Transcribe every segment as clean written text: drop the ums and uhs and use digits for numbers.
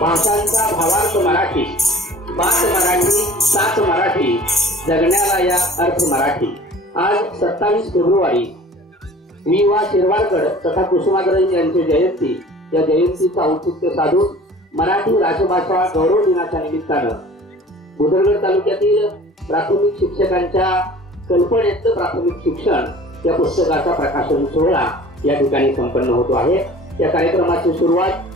भाषांचा भावार्थ मराठी, बात मराठी, सात मराठी, जगण्याला या अर्थ मराठी। आज 27 फेब्रुवारी मी वा शिरवाडकर तथा कुसुमाग्रज यांची जयंती, या जयंतीचा औचित्य साधून मराठी राजभाषा गौरव दिनाच्या निमित्तानं बुदरगड तालुक्यातील प्राथमिक शिक्षकांच्या कल्पनेतलं प्राथमिक शिक्षण या पुस्तकाचा प्रकाशन सोहळा या ठिकाणी संपन्न होतो आहे। या कार्यक्रमाची सुरुवात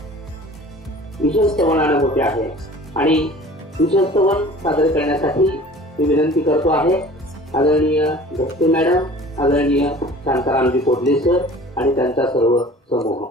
विशेषस्तवनाने होते आहे आणि विशेषस्तवन सादर करण्यासाठी मी विनंती करतो आहे आदरणीय दत्ते मॅडम, आदरणीय शांतारामजी कोडले सर आणि त्यांचा सर्व समूह।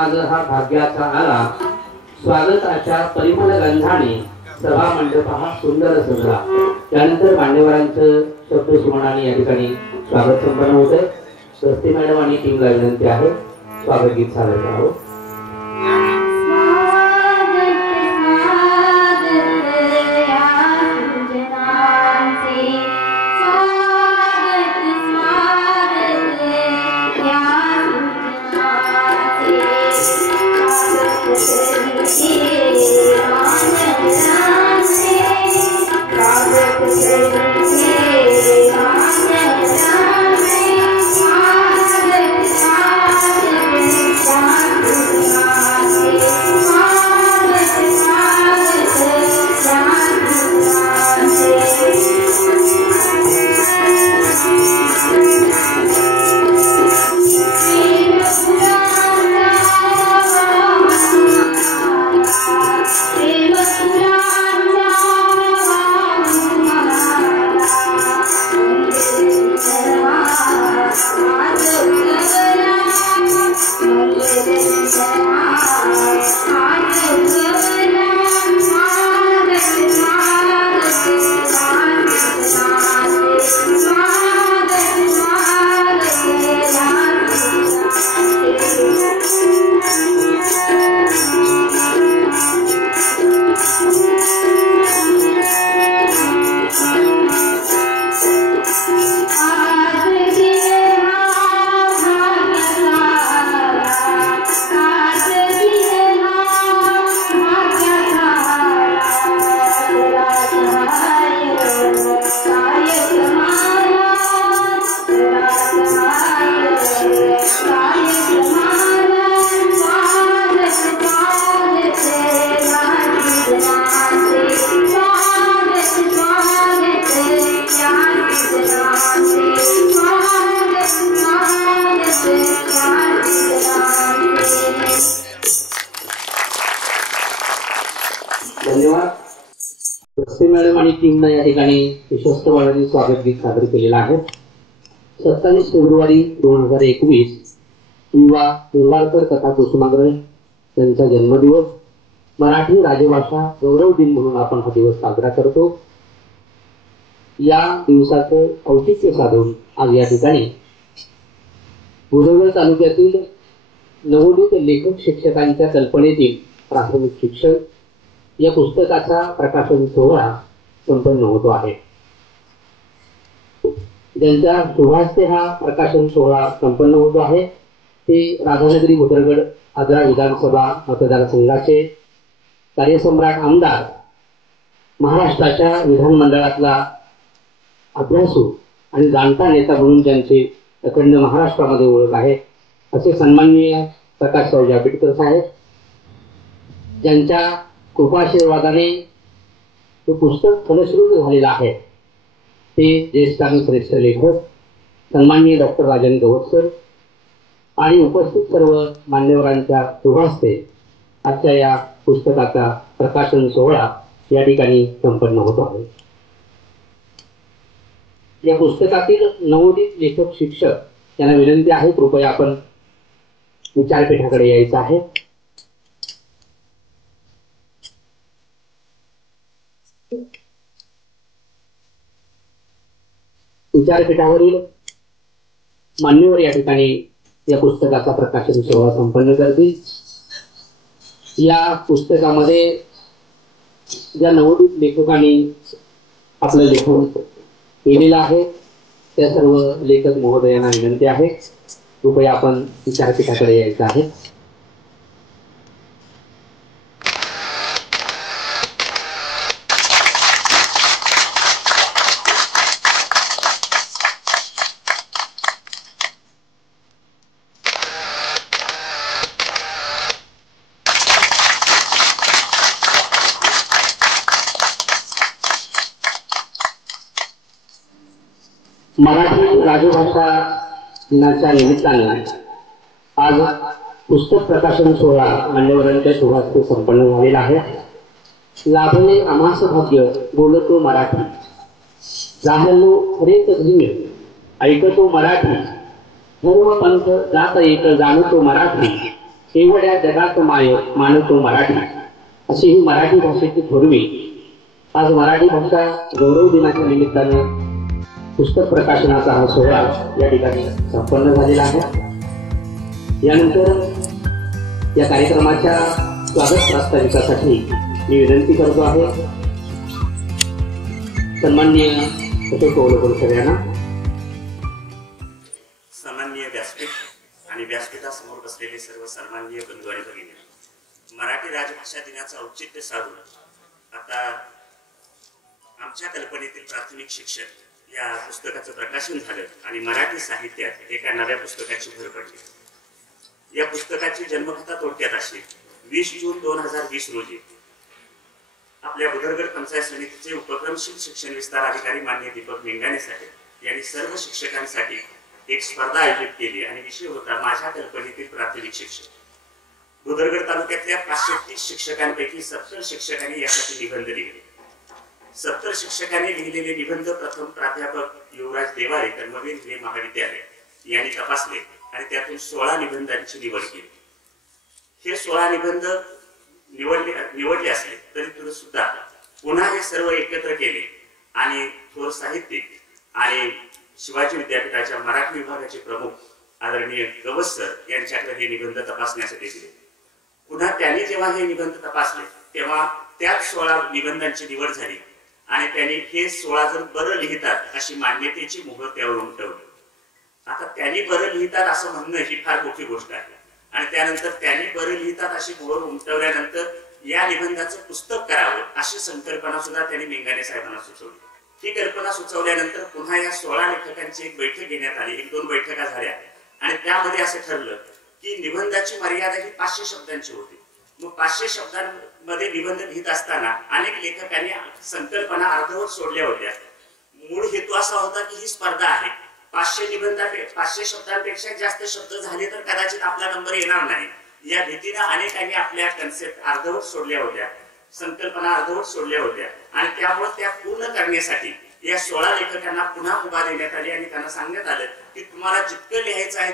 आज हा भाग्याचा आला स्वागताच्या परिमळ गंधाने सभा मंडप हा सुंदर सजला। त्यानंतर मान्यवरांचं शब्द सुमनाने या ठिकाणी स्वागत संपन्न होते। स्वस्ती मॅडम आणि टीमला विनंती आहे स्वागत गीत सादर करावं। धन्यवाद। स्वस्ती मॅडम आणि टीमनं या ठिकाणी विश्वस्तवाणी स्वागत गीत सादर केलेलं आहे। 27 फेब्रुवारी 2021 युवा शिरवाडकर कथा कुसुमाग्रज यांचा जन्मदिवस। मराठी राजभाषा गौरव दिन म्हणून आपण हा दिवस साजरा करतो। या दिवसाचं औचित्य साधून आज या ठिकाणी बुधगड तालुक्यातील नवोदित लेखक शिक्षकांच्या कल्पनेतील प्राथमिक शिक्षण या पुस्तकाचा प्रकाशन सोहळा संपन्न होतो आहे। ज्यांच्या शुभास्ते हा प्रकाशन सोहळा संपन्न होतो आहे ते राधानगरी बुधगड आजरा विधानसभा मतदारसंघाचे कार्यसम्राट आमदार, महाराष्ट्राच्या विधानमंडळातला अभ्यासू आणि जाणता नेता म्हणून त्यांची अखंड महाराष्ट्रामध्ये ओळख आहे असे सन्माननीय प्रकाशराव जांभेडकर साहेब, ज्यांच्या कृपाशीर्वादाने हे पुस्तक फलश्रुत झालेलं आहे ते ज्येष्ठ आणि श्रेष्ठ लेखक सन्माननीय डॉक्टर राजन गवत सर आणि उपस्थित सर्व मान्यवरांच्या शुभास्ते आजच्या या पुस्तकाचा प्रकाशन सोहळा या ठिकाणी संपन्न होतो आहे। या पुस्तकातील नवोदित लेखक शिक्षक यांना विनंती आहे कृपया आपण विचारपीठाकडे यायचं आहे। विचारपीठावरील मान्यवर या ठिकाणी या पुस्तकाचा प्रकाशन सोहळा संपन्न करतील। या पुस्तकामध्ये ज्या नवोदित लेखकांनी आपलं लेखन केलेलं आहे त्या सर्व लेखक महोदयांना विनंती आहे कृपया आपण विचारपीठाकडे यायचं आहे। मराठी राजभाषा दिनाच्या निमित्ताने आज पुस्तक प्रकाशन सोहळा मान्यवरांच्या शुभास्ते संपन्न झालेला आहे। लाभले आम्हास भाग्य बोलतो मराठी, जाहलो हरेक धन्य ऐकतो मराठी, धर्म पंथ जात एक जाणतो मराठी, एवढ्या जगात मानतो मराठी, अशी ही मराठी भाषेची थोरवी. आज मराठी भाषा गौरव दिनाच्या निमित्तानं पुस्तक प्रकाशनाचा हा सोहळा या ठिकाणी संपन्न झालेला आहे. यानंतर या कार्यक्रमाच्या स्वागत प्रास्ताविकासाठी मी विनंती करतो आहे सन्माननीय अशोक कवलेकर यांना. सन्माननीय व्यासपीठ आणि व्यासपीठासमोर बसलेले सर्व सन्माननीय बंधू आणि भगिनी, मराठी राजभाषा दिनाचं औचित्य साधून आता आमच्या कल्पनेतील प्राथमिक शिक्षण या पुस्तकाचं प्रकाशन झालं आणि मराठी साहित्यात एका नव्या पुस्तकाची भर पडली. या पुस्तकाची जन्मकथा थोडक्यात अशी: 20 जून 2020 रोजी आपल्या बुधरगड पंचायत समितीचे उपक्रमशील शिक्षण विस्तार अधिकारी माननीय दीपक मेंगाणे साहेब यांनी सर्व शिक्षकांसाठी एक स्पर्धा आयोजित केली आणि विषय होता माझ्या कल्पनेतील प्राथमिक शिक्षण. बुधरगड तालुक्यातल्या 530 शिक्षकांपैकी 70 शिक्षकांनी यासाठी निबंध लिहिले. 70 शिक्षकांनी लिहिलेले निबंध प्रथम प्राध्यापक युवराज देवारे कर्मवीर हिरे महाविद्यालय यांनी तपासले आणि त्यातून 16 निबंधांची निवड केली. हे 16 निबंध निवडले असले तरी सुद्धा पुन्हा हे सर्व एकत्र केले आणि थोर साहित्यिक आणि शिवाजी विद्यापीठाच्या मराठी विभागाचे प्रमुख आदरणीय गवस सर यांच्याकडे हे निबंध तपासण्यासाठी दिले. पुन्हा त्यांनी जेव्हा हे निबंध तपासले तेव्हा त्याच 16 निबंधांची निवड झाली आणि त्यांनी हे 16 जण बरं लिहितात अशी मान्यतेची मोहर त्यावर उमटवली. आता त्यांनी बरं लिहितात असं म्हणणं ही फार मोठी गोष्ट आहे आणि त्यानंतर त्यांनी बरं लिहितात अशी मोहर उमटवल्यानंतर या निबंधाचं पुस्तक करावं अशी संकल्पना सुद्धा त्यांनी मेंगाणे साहेबांना सुचवली. ही कल्पना सुचवल्यानंतर पुन्हा या 16 लेखकांची एक बैठक घेण्यात आली. 1-2 बैठका झाल्या आणि त्यामध्ये असं ठरलं की निबंधाची मर्यादा ही 500 शब्दांची होती. मग 500 शब्दांमध्ये निबंध लिहित असताना अनेक लेखकांनी संकल्पना अर्धवट सोडल्या होत्या. मूळ हेतू असा होता की ही स्पर्धा आहे, 500 शब्दांपेक्षा जास्त शब्द झाले तर कदाचित आपला नंबर येणार नाही या भीतीने अनेकांनी आपल्या कन्सेप्ट अर्धवट सोडल्या होत्या, संकल्पना अर्धवट सोडल्या होत्या आणि त्यामुळे त्या पूर्ण करण्यासाठी या 16 लेखकांना पुन्हा मुभा देण्यात आली आणि त्यांना सांगण्यात आलं की तुम्हाला जितकं लिहायचं आहे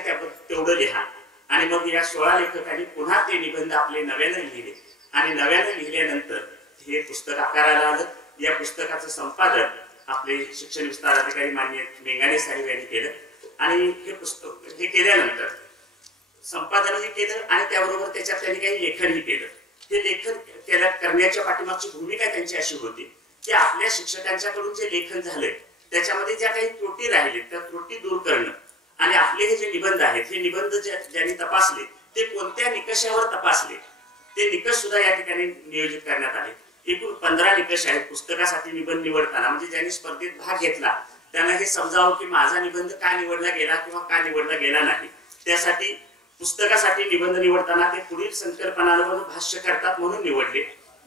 तेवढं लिहा. आणि मग या 16 लेखकांनी पुन्हा ते निबंध आपले नव्याने लिहिले आणि नव्याने लिहिल्यानंतर हे पुस्तक आकाराला आलं. या पुस्तकाचं संपादन आपले शिक्षण विस्तार अधिकारी माननीय मेंगाणे साहेब यांनी केलं आणि हे पुस्तक हे केल्यानंतर संपादनही केलं आणि त्याबरोबर त्याच्यात त्यांनी काही लेखनही केलं. हे लेखन करण्याच्या पाठीमागची भूमिका त्यांची अशी होती की आपल्या शिक्षकांच्याकडून जे लेखन झालंय त्याच्यामध्ये ज्या काही त्रुटी राहिल्या त्या त्रुटी दूर करणं आणि आपले हे जे निबंध आहेत हे निबंध ज्यांनी तपासले ते कोणत्या निकषावर तपासले ते निकष सुद्धा या ठिकाणी नियोजित करण्यात आले. एकूण 15 निकष आहेत पुस्तकासाठी निबंध निवडताना. म्हणजे ज्यांनी स्पर्धेत भाग घेतला त्यांना हे समजावं की माझा निबंध का निवडला गेला किंवा का निवडला गेला नाही. त्यासाठी पुस्तकासाठी निबंध निवडताना ते पुढील संकल्पनांवर भाष्य करतात म्हणून निवडले.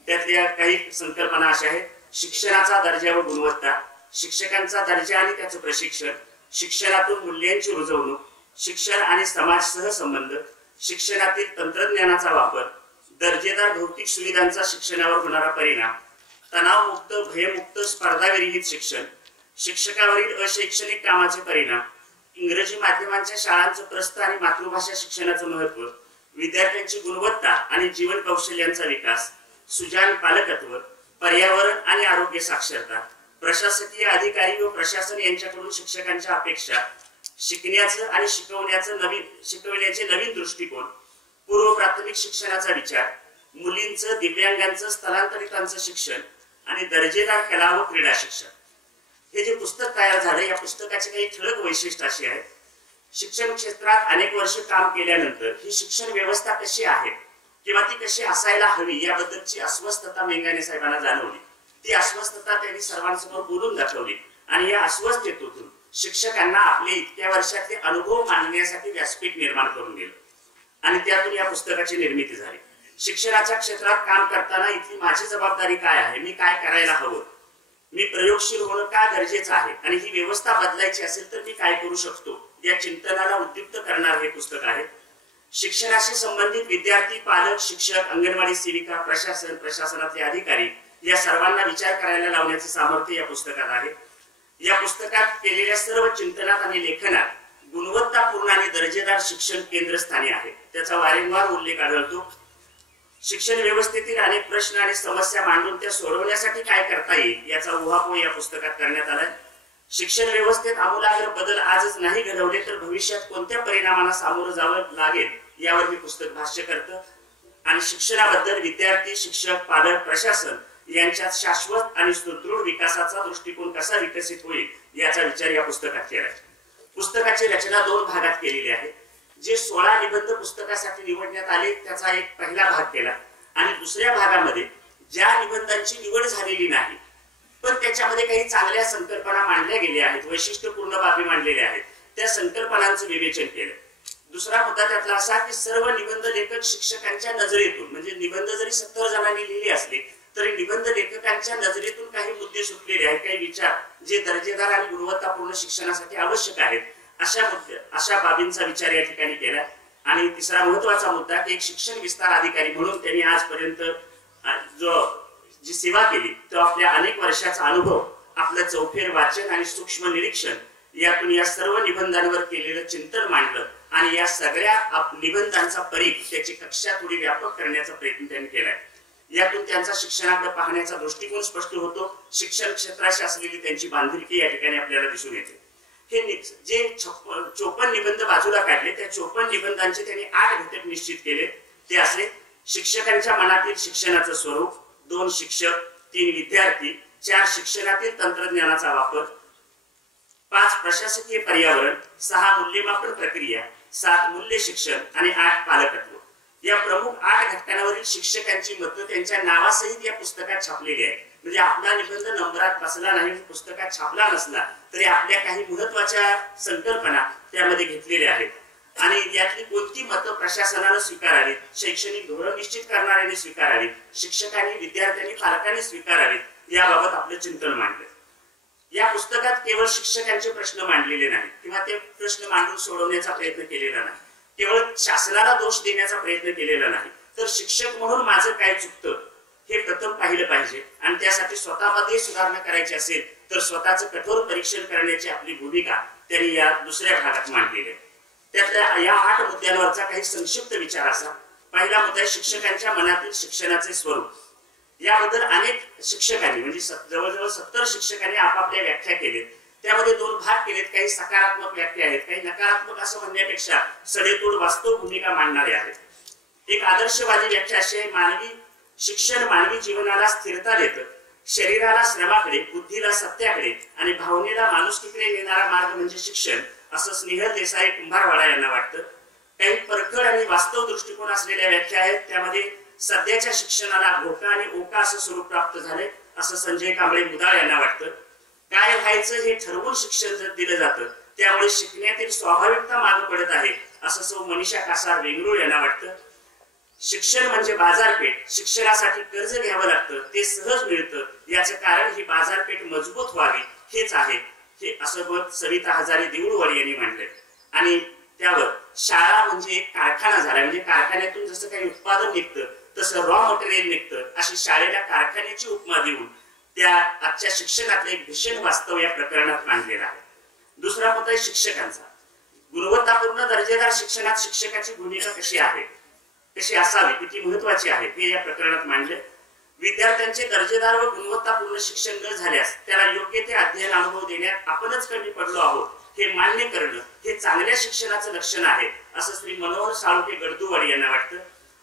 त्यातल्या काही संकल्पना अशा आहेत: शिक्षणाचा दर्जा व गुणवत्ता, शिक्षकांचा दर्जा आणि त्याचं प्रशिक्षण, शिक्षणातून मूल्यांची रुजवणूक, शिक्षण आणि समाज सहसंबंध, शिक्षणातील तंत्रज्ञानाचा वापर, दर्जेदार भौतिक सुविधांचा शिक्षणावर होणारा परिणाम, तणावमुक्त भयमुक्त स्पर्धाविरहित शिक्षण, शिक्षकावरील अशैक्षणिक कामाचे परिणाम, इंग्रजी माध्यमांच्या शाळांचं प्रस्थ आणि मातृभाषा शिक्षणाचं महत्व, विद्यार्थ्यांची गुणवत्ता आणि जीवन कौशल्यांचा विकास, सुजाण पालकत्व, पर्यावरण आणि आरोग्य साक्षरता, प्रशासकीय अधिकारी व प्रशासन यांच्याकडून शिक्षकांच्या अपेक्षा, शिकण्याचं आणि शिकवण्याचे नवीन दृष्टिकोन, पूर्व प्राथमिक शिक्षणाचा विचार, मुलींचं दिव्यांगांचं स्थलांतरितांचं शिक्षण आणि दर्जेदार कला व क्रीडा शिक्षण. हे जे पुस्तक तयार झालं या पुस्तकाची काही ठळक वैशिष्ट्य अशी आहेत: शिक्षण क्षेत्रात अनेक वर्ष काम केल्यानंतर ही शिक्षण व्यवस्था कशी आहे किंवा ती कशी असायला हवी याबद्दलची अस्वस्थता मेंगाणे साहेबांना जाणवली. ती अस्वस्थता त्यांनी सर्वांसमोर बोलून दाखवली आणि या अस्वस्थतेतून शिक्षकांना आपले इतक्या वर्षातले अनुभव मांडण्यासाठी व्यासपीठ निर्माण करून दिलं आणि त्यातून या पुस्तकाची निर्मिती झाली. शिक्षणाच्या क्षेत्रात काम करताना इथली माझी जबाबदारी काय आहे, मी काय करायला हवं, मी प्रयोगशील होणं का गरजेचं आहे आणि ही व्यवस्था बदलायची असेल तर मी काय करू शकतो या चिंतनाला उद्युक्त करणारे हे पुस्तक आहे. शिक्षणाशी संबंधित विद्यार्थी, पालक, शिक्षक, अंगणवाडी सेविका, प्रशासनातले अधिकारी या सर्वांना विचार करायला लावण्याचे सामर्थ्य या पुस्तकात आहे. या पुस्तकात केलेल्या सर्व चिंतनात आणि लेखनात गुणवत्तापूर्ण आणि दर्जेदार शिक्षण केंद्रस्थानी आहे, त्याचा वारंवार उल्लेख आढळतो. शिक्षण व्यवस्थेतील अनेक प्रश्न आणि समस्या मांडून त्या सोडवण्यासाठी काय करता येईल याचा उहापोह या पुस्तकात करण्यात आलाय. शिक्षण व्यवस्थेत आमूलाग्र बदल आजच नाही घडवले तर भविष्यात कोणत्या परिणामांना सामोरं जावं लागेल यावर हे पुस्तक भाष्य करतं. आणि शिक्षणाबद्दल विद्यार्थी, शिक्षक, पालक, प्रशासन यांच्यात शाश्वत आणि सुदृढ विकासाचा दृष्टिकोन कसा विकसित होईल याचा विचार या पुस्तकात केलाय. पुस्तकाची रचना 2 भागात केलेली आहे. जे 16 निबंध पुस्तकासाठी निवडण्यात आले त्याचा एक पहिला भाग केला आणि दुसऱ्या भागामध्ये ज्या निबंधांची निवड झालेली नाही पण त्याच्यामध्ये काही चांगल्या संकल्पना मांडल्या गेल्या आहेत, वैशिष्ट्यपूर्ण बाबी मांडलेल्या आहेत, त्या संकल्पनांचं विवेचन केलं. दुसरा मुद्दा त्यातला असा की सर्व निबंध लेखक शिक्षकांच्या नजरेतून, म्हणजे निबंध जरी 70 जणांनी लिहिले असले तरी निबंध लेखकांच्या नजरेतून काही मुद्दे सुटलेले आहेत, काही विचार जे दर्जेदार आणि गुणवत्तापूर्ण शिक्षणासाठी आवश्यक आहेत, अशा बाबींचा विचार या ठिकाणी केला. आणि तिसरा महत्वाचा मुद्दा की एक शिक्षण विस्तार अधिकारी म्हणून त्यांनी आजपर्यंत जी सेवा केली तो आपल्या अनेक वर्षाचा अनुभव, आपलं चौफेर वाचन आणि सूक्ष्म निरीक्षण यातून या सर्व निबंधांवर केलेलं चिंतन मांडलं आणि या सगळ्या निबंधांचा परीख, त्याची कक्षा थोडी व्यापक करण्याचा प्रयत्न त्यांनी केलाय. यातून त्यांचा शिक्षणाकडे पाहण्याचा दृष्टिकोन स्पष्ट होतो. शिक्षण क्षेत्राशी असलेली त्यांची बांधिलकी या ठिकाणी आपल्याला दिसून येते. हे जे 54 निबंध बाजूला काढले त्या 54 निबंधांचे त्यांनी 8 घटक निश्चित केले. ते असे: शिक्षकांच्या मनातील शिक्षणाचं स्वरूप, 2 शिक्षक, 3 विद्यार्थी, 4 शिक्षणातील तंत्रज्ञानाचा वापर, 5 प्रशासकीय पर्यावरण, 6 मूल्यमापन प्रक्रिया, 7 मूल्य शिक्षण आणि 8 पालकत्व. या प्रमुख 8 घटकांवरील शिक्षकांची मतं त्यांच्या नावासहित या पुस्तकात छापलेली आहे. म्हणजे आपला निबंध नंबरात बसला नाही, पुस्तकात छापला नसला तरी आपल्या काही महत्वाच्या संकल्पना त्यामध्ये घेतलेल्या आहेत आणि यातली कोणती मतं प्रशासनानं स्वीकारावीत, शैक्षणिक धोरण निश्चित करणाऱ्यांनी स्वीकारावीत, शिक्षकांनी, विद्यार्थ्यांनी, पालकांनी स्वीकारावीत याबाबत आपलं चिंतन मांडलं. या पुस्तकात केवळ शिक्षकांचे प्रश्न मांडलेले नाहीत किंवा ते प्रश्न मांडून सोडवण्याचा प्रयत्न केलेला नाही, केवळ शासनाला दोष देण्याचा प्रयत्न केलेला नाही, तर शिक्षक म्हणून माझं काय चुकतं हे प्रथम पाहिलं पाहिजे आणि त्यासाठी स्वतःमध्ये सुधारणा करायची असेल तर स्वतःचं कठोर परीक्षण करण्याची आपली भूमिका त्यांनी या दुसऱ्या भागात मांडलेली आहे. त्यातल्या या 8 मुद्द्यांवरचा काही संक्षिप्त विचार असा. पहिला मुद्दा शिक्षकांच्या मनातील शिक्षणाचे स्वरूप. याबद्दल अनेक शिक्षकांनी, म्हणजे जवळजवळ 70 शिक्षकांनी आपापल्या व्याख्या केलेत. त्यामध्ये 2 भाग केलेत. काही सकारात्मक व्याख्या आहेत, काही नकारात्मक असं म्हणण्यापेक्षा सडेतोड वास्तव भूमिका मांडणारे आहेत. एक आदर्शवादी व्याख्या अशी आहे: मानवी शिक्षण मानवी जीवनाला स्थिरता देतं, शरीराला श्रमाकडे, बुद्धीला सत्याकडे आणि भावनेला माणुसकीकडे नेणारा मार्ग म्हणजे शिक्षण, असं स्नेहल देसाई कुंभारवाडा यांना वाटतं. काही परखड आणि वास्तव दृष्टिकोन असलेल्या व्याख्या आहेत. त्यामध्ये सध्याच्या शिक्षणाला घोका आणि ओका असं स्वरूप प्राप्त झाले असं संजय कांबळे मुदाळ यांना वाटतं. काय व्हायचं हे ठरवून शिक्षण दिलं जातं, त्यामुळे शिकण्यातील स्वाभाविकता मागे पडत आहे असं सौ मनीषा कासार वेंगुर्ले यांना वाटतं. शिक्षण म्हणजे बाजारपेठ, शिक्षणासाठी कर्ज घ्यावं लागतं, ते सहज मिळतं, याचं कारण ही बाजारपेठ मजबूत व्हावी हेच आहे, हे असं मत सविता हजारे देऊळवाडी यांनी मांडलंय. आणि त्यावर शाळा म्हणजे एक कारखाना झाला, म्हणजे कारखान्यातून जसं काही उत्पादन निघतं तसं रॉ मटेरियल निघतं, अशी शाळेला कारखान्याची उपमा देऊन त्या आजच्या शिक्षणातलं एक भीषण वास्तव या प्रकरणात मांडलेलं आहे. दुसरा मुद्दा आहे शिक्षकांचा. गुणवत्तापूर्ण दर्जेदार शिक्षणात शिक्षकाची भूमिका कशी आहे, कशी असावी, किती महत्वाची आहे हे या प्रकरणात मांडले. विद्यार्थ्यांचे दर्जेदार व गुणवत्तापूर्ण शिक्षण न झाल्यास त्याला योग्य ते अध्ययन अनुभव देण्यात आपणच कमी पडलो आहोत हे मान्य करणं हे चांगल्या शिक्षणाचं लक्षण आहे असं श्री मनोहर साळुंखे गडदुवाडी यांना वाटतं.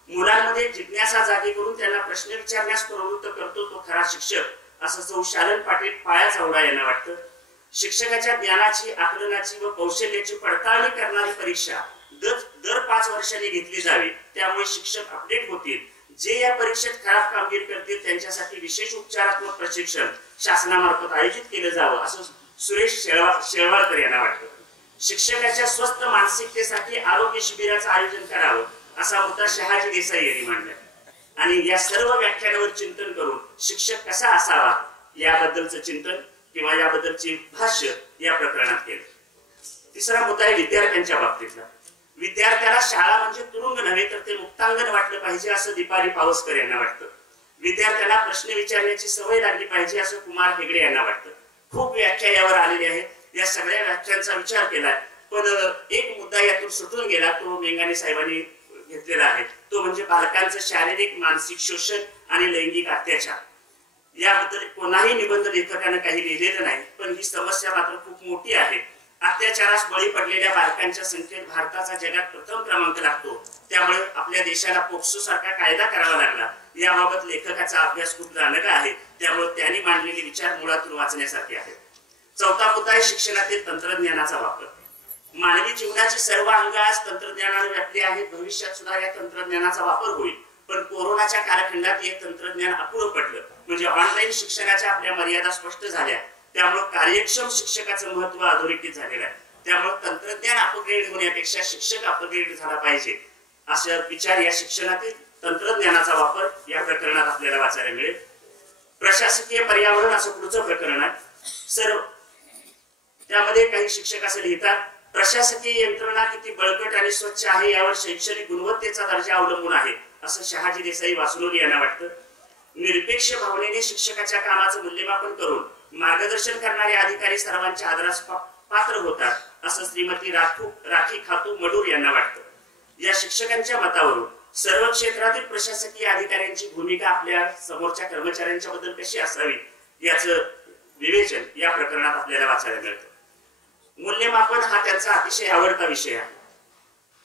मुलांमध्ये जिज्ञासा जागी करून त्यांना प्रश्न विचारण्यास प्रवृत्त करतो तो खरा शिक्षक असं सौ शालन पाटील पाया चौडा यांना वाटतं. शिक्षकाच्या ज्ञानाची, आकलनाची व कौशल्याची पडताळणी करणारी परीक्षा दर 5 वर्षांनी घेतली जावी, त्यामुळे शिक्षक अपडेट होतील. जे या परीक्षेत खराब कामगिरी करतील त्यांच्यासाठी विशेष उपचारात्मक प्रशिक्षण शासनामार्फत आयोजित केलं जावं असं सुरेश शेळवाळकर यांना वाटतं. शिक्षकाच्या स्वस्थ मानसिकतेसाठी आरोग्य शिबिराचं आयोजन करावं असा मुद्दा शहाजी देसाई यांनी मांडलाय. आणि या सर्व व्याख्यानावर चिंतन करून शिक्षक कसा असावा याबद्दलचं चिंतन किंवा याबद्दलचे भाष्य या प्रकरणात केलं. तिसरा मुद्दा आहे विद्यार्थ्यांच्या बाबतीतला. विद्यार्थ्याला शाळा म्हणजे तुरुंग नव्हे तर ते मुक्तांगण वाटलं पाहिजे असं दीपाली पावसकर यांना वाटतं. विद्यार्थ्यांना प्रश्न विचारण्याची सवय लागली पाहिजे असं कुमार हेगडे यांना वाटतं. खूप व्याख्या यावर आलेल्या आहेत. या सगळ्या व्याख्यांचा विचार केलाय पण एक मुद्दा यातून सुटून गेला, तो मेंगाने साहेबांनी घेतलेला आहे, तो म्हणजे बालकांचं शारीरिक मानसिक शोषण आणि लैंगिक अत्याचार. याबद्दल कोणाही निबंध लेखकाने काही लिहिलेलं नाही, पण ही समस्या मात्र खूप मोठी आहे. अत्याचारास बळी पडलेल्या बालकांच्या संख्येत भारताचा जगात प्रथम क्रमांक लागतो. त्यामुळे आपल्या देशाला पोक्सो सारखा कायदा करावा लागला. याबाबत लेखकाचा अभ्यास खूप रांगडा आहे, त्यामुळे त्यांनी मांडलेले विचार मुळातून वाचण्यासारखे आहेत. चौथा मुद्दा आहे शिक्षणातील तंत्रज्ञानाचा वापर. मानवी जीवनाची सर्व अंग आज तंत्रज्ञानाने व्यापली आहेत. भविष्यात सुद्धा या तंत्रज्ञानाचा वापर होईल, पण कोरोनाच्या कालखंडात हे तंत्रज्ञान अपुरं पडलं. म्हणजे ऑनलाईन शिक्षणाच्या आपल्या मर्यादा स्पष्ट झाल्या. त्यामुळे कार्यक्षम शिक्षकाचं महत्व अधोरेखित झालेलं आहे. त्यामुळे तंत्रज्ञान अपग्रेड होण्यापेक्षा शिक्षक अपग्रेड झाला पाहिजे, असा विचार या शिक्षणातील तंत्रज्ञानाचा वापर या प्रकरणात आपल्याला वाचायला मिळेल. प्रशासकीय पर्यावरण असं पुढचं प्रकरण आहे. सर्व त्यामध्ये काही शिक्षक असं लिहितात, प्रशासकीय यंत्रणा किती बळकट आणि स्वच्छ आहे यावर शैक्षणिक गुणवत्तेचा दर्जा अवलंबून आहे, असं शहाजी देसाई वासुनोरी यांना वाटतं. निरपेक्ष भावनेने शिक्षकाच्या कामाचं मूल्यमापन करून मार्गदर्शन करणारे अधिकारी सर्वांच्या आदरास पात्र होतात, असं श्रीमती राखी खातू मडूर यांना वाटतं. या शिक्षकांच्या मतावरून सर्व क्षेत्रातील प्रशासकीय अधिकाऱ्यांची भूमिका आपल्या समोरच्या कर्मचाऱ्यांच्या बद्दल कशी असावी याचं विवेचन या प्रकरणात आपल्याला वाचायला मिळतं. मूल्यमापन हा त्यांचा अतिशय आवडता विषय आहे.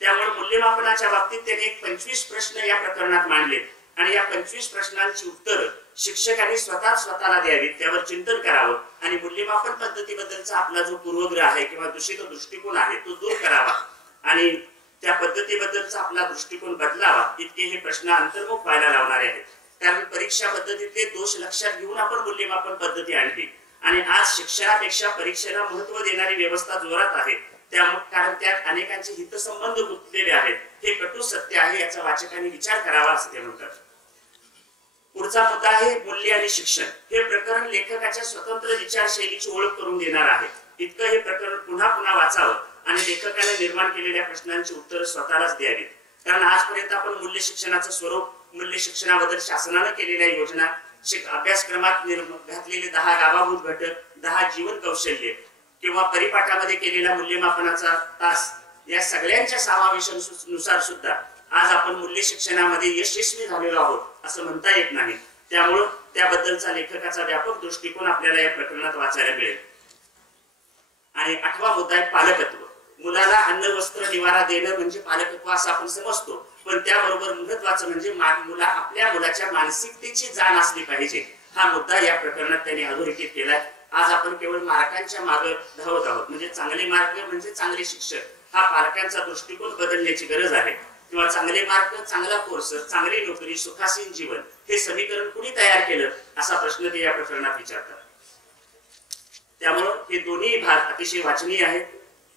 त्यामुळे मूल्यमापनाच्या बाबतीत त्यांनी 25 प्रश्न या प्रकरणात मांडले आणि या 25 प्रश्नांची उत्तरं शिक्षकांनी स्वतःला द्यावीत, त्यावर चिंतन करावं आणि मूल्यमापन पद्धतीबद्दलचा आपला जो पूर्वग्रह आहे किंवा दूषित दृष्टिकोन आहे तो दूर करावा आणि त्या पद्धतीबद्दलचा आपला दृष्टिकोन बदलावा. इतके हे प्रश्न अंतर्मुख व्हायला लावणारे आहेत. कारण परीक्षा पद्धतीतले दोष लक्षात घेऊन आपण मूल्यमापन पद्धती आणली आणि आज शिक्षणापेक्षा परीक्षेला महत्व देणारी व्यवस्था जोरात आहे. कारण त्यात अनेकांचे हितसंबंध गुंतलेले आहेत. हे कटू सत्य आहे, याचा वाचकांनी विचार करावा असं ते म्हणतात. पुढचा मुद्दा आहे मूल्य आणि शिक्षण. हे प्रकरण लेखकाच्या स्वतंत्र विचारशैलीची ओळख करून देणार आहे. इतकं हे प्रकरण पुन्हा पुन्हा वाचावं आणि लेखकाने निर्माण केलेल्या प्रश्नांची उत्तरं स्वतःलाच द्यावीत. कारण आजपर्यंत आपण मूल्य शिक्षणाचं स्वरूप, मूल्य शिक्षणाबद्दल शासनानं केलेल्या योजना, अभ्यासक्रमात घातलेले 10 गावाभूत घटक, 10 जीवन कौशल्य किंवा परिपाठामध्ये केलेला मूल्यमापनाचा तास, या सगळ्यांच्या समावेशानुसार सुद्धा आज आपण मूल्य शिक्षणामध्ये यशस्वी झालेलो आहोत असं म्हणता येत नाही. त्यामुळं त्याबद्दलचा लेखकाचा व्यापक दृष्टिकोन आपल्याला या प्रकरणात वाचायला मिळेल. आणि 8वा मुद्दा आहे पालकत्व. मुलाला अन्न वस्त्र निवारा देणं म्हणजे पालकत्व असं आपण समजतो, पण त्याबरोबर महत्वाचं म्हणजे आपल्या मुलाच्या मानसिकतेची जाण असली पाहिजे. हा मुद्दा या प्रकरणात त्यांनी अधोरेखित केलाय. आज आपण केवळ मार्कांच्या मागे धावत आहोत, म्हणजे चांगले मार्क म्हणजे चांगले शिक्षक. हा पालकांचा दृष्टिकोन बदलण्याची गरज आहे. किंवा चांगले मार्क, चांगला कोर्स, चांगली नोकरी, सुखासीन जीवन, हे समीकरण कुणी तयार केलं असा प्रश्न ते या प्रकरणात विचारतात. त्यामुळं हे दोन्ही भाग अतिशय वाचनीय आहेत.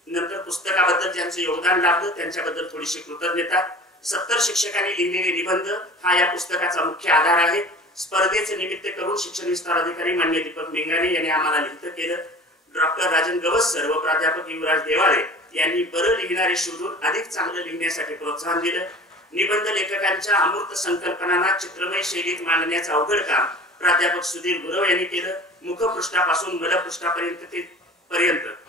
नंतर पुस्तकाबद्दल ज्यांचं योगदान लाभलं त्यांच्याबद्दल थोडीशी कृतज्ञता. 70 शिक्षकांनी लिहिलेले निबंध हा या पुस्तकाचा मुख्य आधार आहे. स्पर्धेचे निमित्त करून शिक्षण विस्तार अधिकारी माननीय दीपक मेंगाने यांनी आम्हाला लिहितं केलं. डॉक्टर राजन गवसर व प्राध्यापक युवराज देवाळे यांनी बरं लिहिणारे शोधून अधिक चांगलं लिहिण्यासाठी प्रोत्साहन दिलं. निबंध लेखकांच्या अमूर्त संकल्पनांना चित्रमय शैलीत मांडण्याचं अवघड काम प्राध्यापक सुधीर गुरव यांनी केलं. मुखपृष्ठापासून मलपृष्ठापर्यंत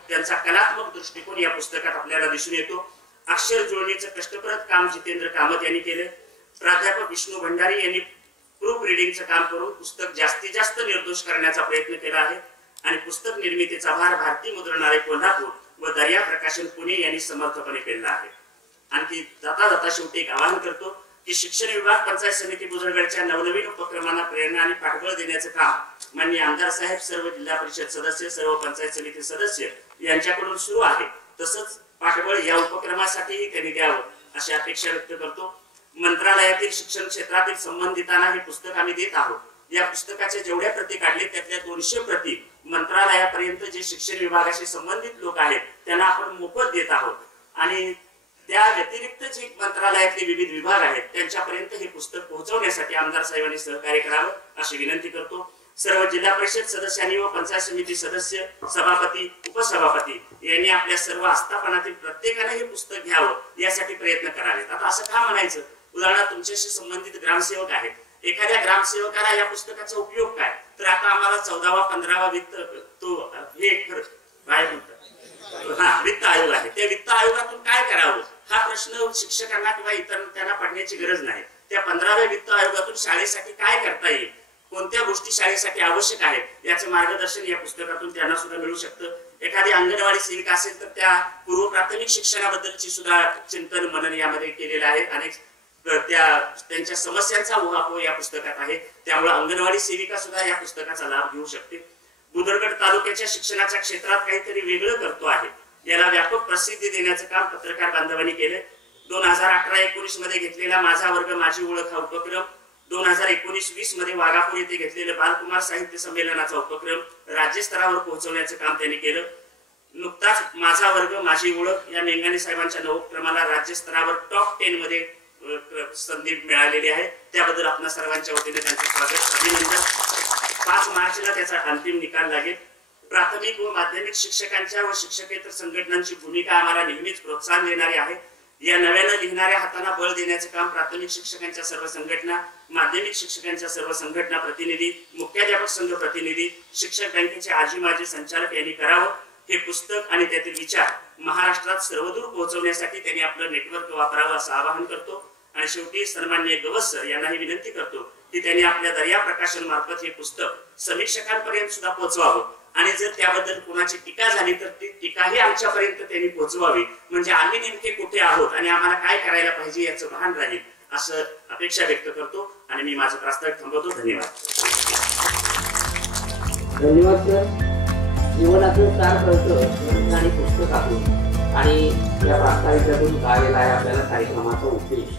त्यांचा कलात्मक दृष्टिकोन या पुस्तकात आपल्याला दिसून येतो. अक्षर जुळणीचं कष्टप्रद काम जितेंद्र कामत यांनी केलं. प्राध्यापक विष्णू भंडारी यांनी प्रूफ रिडिंगचं काम करून पुस्तक जास्तीत जास्त निर्दोष करण्याचा प्रयत्न केला आहे. आणि पुस्तक निर्मितीचा भार भारती मुद्रणालय कोल्हापूर व दर्या प्रकाशन पुणे यांनी समर्थपणे पेलला आहे. आणखी जाता जाता शेवटी एक आवाहन करतो की शिक्षण विभाग, पंचायत समिती बुजुर्गडच्या नवनवीन उपक्रमांना प्रेरणा आणि पाठबळ देण्याचं काम माननीय आमदार साहेब, सर्व जिल्हा परिषद सदस्य, सर्व पंचायत समिती सदस्य यांच्याकडून सुरू आहे. तसंच पाठबळ या उपक्रमासाठीही त्यांनी द्यावं अशी अपेक्षा व्यक्त करतो. मंत्रालयातील शिक्षण क्षेत्रातील संबंधितांना हे पुस्तक आम्ही देत आहोत. या पुस्तकाच्या जेवढ्या प्रती काढले त्यातल्या 200 प्रती मंत्रालयापर्यंत जे शिक्षण विभागाशी संबंधित लोक आहेत त्यांना आपण मोफत देत आहोत. आणि त्या व्यतिरिक्त जे मंत्रालयातले विविध विभाग आहेत त्यांच्यापर्यंत हे पुस्तक पोहोचवण्यासाठी आमदार साहेबांनी सहकार्य करावं अशी विनंती करतो. सर्व जिल्हा परिषद सदस्यांनी व पंचायत समिती सदस्य, सभापती, उपसभापती यांनी आपल्या सर्व आस्थापनातील प्रत्येकाने हे पुस्तक घ्यावं यासाठी प्रयत्न करावेत. आता असं का म्हणायचं, उदाहरणार्थ तुमच्याशी संबंधित ग्रामसेवक आहेत, एखाद्या ग्रामसेवकाला या पुस्तकाचा उपयोग काय, तर आता आम्हाला 14वा 15वा वित्त तो हे काय म्हणतात वित्त आयोग आहे. त्या वित्त आयोगातून काय करावं हा प्रश्न शिक्षकांना किंवा इतर त्यांना पडण्याची गरज नाही. त्या 15व्या वित्त आयोगातून शाळेसाठी काय करता येईल, कोणत्या गोष्टी शाळेसाठी आवश्यक आहेत याचे मार्गदर्शन या पुस्तकातून त्यांना सुद्धा मिळू शकतं. एखादी अंगणवाडी सेविका असेल तर त्या पूर्व प्राथमिक शिक्षणाबद्दलची सुद्धा चिंतन मनन यामध्ये केलेलं आहे. अनेक त्यांच्या समस्यांचा उहापोह या पुस्तकात आहे. त्यामुळे अंगणवाडी सेविका सुद्धा या पुस्तकाचा लाभ घेऊ शकते. बुदरगड तालुक्याच्या शिक्षणाच्या क्षेत्रात काहीतरी वेगळं करतो आहे, याला व्यापक प्रसिद्धी देण्याचं काम पत्रकार बांधवांनी केले. 2018-19 मध्ये घेतलेला माझा वर्ग माझी ओळख हा उपक्रम, 2019-20 मध्ये वाघापूर येथे घेतलेलं बालकुमार साहित्य संमेलनाचा उपक्रम राज्यस्तरावर पोहोचवण्याचं काम त्यांनी केलं. नुकताच माझा वर्ग माझी ओळख या मेंगाणे साहेबांच्या नवोपक्रमाला राज्यस्तरावर टॉप 10 मध्ये संधी मिळालेली आहे. त्याबद्दल आपल्या सर्वांच्या वतीने त्यांचे स्वागत, अभिनंदन. 5 मार्चला त्याचा अंतिम निकाल लागेल. प्राथमिक व माध्यमिक शिक्षकांच्या व शिक्षकेतर संघटनांची भूमिका आम्हाला नेहमीच प्रोत्साहन देणारी आहे. या नव्यानं लिहिणाऱ्या हातांना बळ देण्याचे काम प्राथमिक शिक्षकांच्या सर्व संघटना, माध्यमिक शिक्षकांच्या सर्व संघटना प्रतिनिधी, मुख्याध्यापक संघ प्रतिनिधी, शिक्षक बँकेचे आजी माजी संचालक यांनी करावं. हे पुस्तक आणि त्यातील विचार महाराष्ट्रात सर्वदूर पोहोचवण्यासाठी त्यांनी आपलं नेटवर्क वापरावं असं आवाहन करतो. आणि शेवटी सन्माननीय गवस सर यांनाही विनंती करतो की त्यांनी आपल्या दर्या प्रकाशन मार्फत हे पुस्तक समीक्षकांपर्यंत सुद्धा पोहोचवावं. आणि जर त्याबद्दल कोणाची टीका झाली तर ती टीकाही आमच्यापर्यंत त्यांनी पोहोचवावी, म्हणजे आम्ही नेमके कुठे आहोत आणि आम्हाला काय करायला पाहिजे याचं भान राहील असं अपेक्षा व्यक्त करतो. आणि मी माझं प्रास्ताविक थांबवतो. धन्यवाद. धन्यवाद सर. जीवनाचं सार कळतं आणि पुस्तकातून आणि या प्रास्ताविकातून काय आहे आपल्याला कार्यक्रमाचा उद्देश.